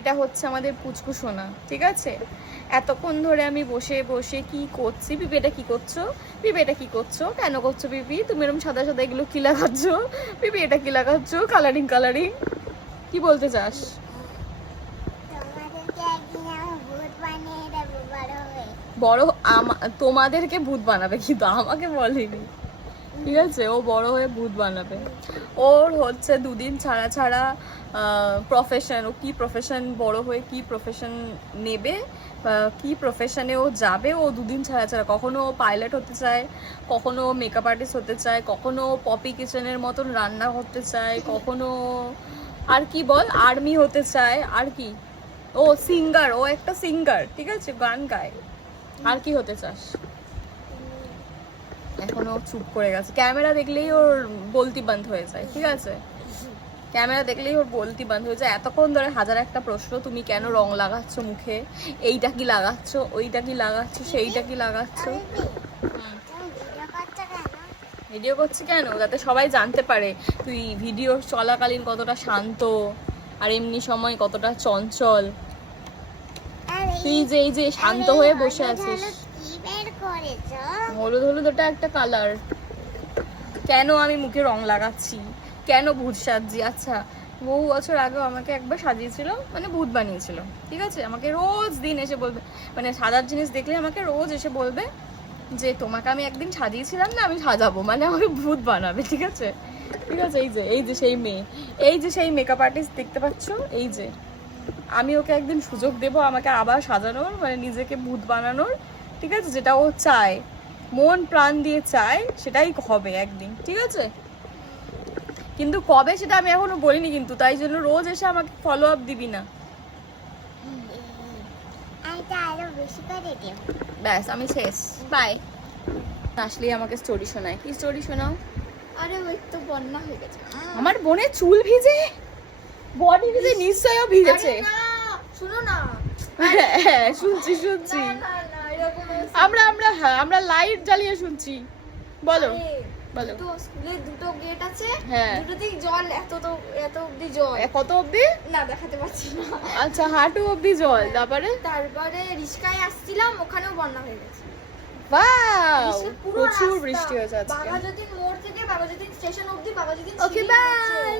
এটা হচ্ছে আমাদের পুচকু সোনা, ঠিক আছে? এতক্ষণ ধরে আমি বসে বসে কি করছি, পিপি এটা কি করছো, পিপি এটা কি করছো, কেন করছো পিপি, তুমি এরকম সাদা সাদা এগুলো কি লাগাচ্ছ, পিপি এটা কি লাগাচ্ছ, কালারিং কালারিং, কি বলতে চাস? বড় তোমাদেরকে ভূত বানাবে, কিন্তু আমাকে বলেনি, ঠিক আছে? ও বড় হয়ে ভূত বানাবে। ওর হচ্ছে 2 দিন ছাড়া ছাড়া প্রফেশন, ও কি প্রফেশন, বড় হয়ে কি প্রফেশন নেবে, কি প্রফেশনে ও যাবে, ও 2 দিন ছাড়া ছাড়া। কখনো ও পাইলট হতে চায়, কখনো মেকআপ আর্টিস্ট হতে চায়, কখনো পপি কিচেনের মতন রান্না করতে চায়, কখনো আর কি বল আর্মি হতে চায়, আর কি ও সিঙ্গার, ও একটা সিঙ্গার, ঠিক আছে? গান গায়। আর কি হতে চাস? এখনো চুপ করে গেছে। ক্যামেরা দেখলেই ওর বলতি বন্ধ হয়ে যায়, ঠিক আছে? ক্যামেরা দেখলেই ওর বলতি বন্ধ হয়ে যায়। এতক্ষণ ধরে হাজার একটা প্রশ্ন, তুমি কেন রং লাগাচ্ছ মুখে, এইটা কি লাগাচ্ছ, ওইটা কি লাগাচ্ছ, সেইটা কি লাগাচ্ছ। ভিডিও করছি কেন? যাতে সবাই জানতে পারে তুই ভিডিও চলাকালীন কতটা শান্ত আর এমনি সময় কতটা চঞ্চল। তুই যে এই যে শান্ত হয়ে বসে আছিস, হলুদ হলুদ ওটা একটা কালার। কেন আমি মুখে রং লাগাচ্ছি, কেন ভূত সাজছি? আচ্ছা, বহু বছর আগেও আমাকে একবার সাজিয়েছিল, মানে ভূত বানিয়েছিল, ঠিক আছে? আমাকে রোজ দিন এসে বলবে, মানে সাজার জিনিস দেখলে আমাকে রোজ এসে বলবে যে তোমাকে আমি একদিন সাজিয়েছিলাম না, আমি সাজাবো, মানে আমাকে ভূত বানাবে, ঠিক আছে? ঠিক আছে, এই যে সেই মেয়ে, এই যে সেই মেকআপ আর্টিস্ট দেখতে পাচ্ছ, এই যে আমি ওকে একদিন সুযোগ দেব আমাকে আবার সাজানোর, মানে নিজেকে ভূত বানানোর, ঠিক আছে? যেটা ও চায়, মন প্রাণ দিয়ে চায়, সেটাই হবে একদিন, ঠিক আছে? কিন্তু কবে সেটা আমি এখনো বলিনি, কিন্তু তাই জন্য রোজ এসে আমাকে ফলো আপ দিবি না। ব্যাস, আমি শেষ, বাই। আসলেই আমাকে স্টোরি শোনায়। কি স্টোরি শোনাও? আরে ওই তো বন্যা হয়ে গেছে, আমার বোনের চুল ভিজে, বডি ভিজে, নিশ্চয়ই ভিজেছে। শুনো না। হ্যাঁ শুনছি। আমরা লাইট জ্বালিয়ে শুনছি। বলো বলো। তো স্কুলে 2টো গেট আছে, হ্যাঁ, 2টোতেই জল, এত অবধি জল। কত অবধি? না দেখাতে পারছি না। আচ্ছা, হাঁটু অবধি জল। তারপরে রিস্কায় আসছিলাম, ওখানেও বন্যা হয়ে গেছে। ওয়াও, প্রচুর বৃষ্টি হয়েছে আজকে। বাঘাযতীন মোড় থেকে বাঘাযতীন স্টেশন অবধি, বাঘাযতীন। ওকে, বাই।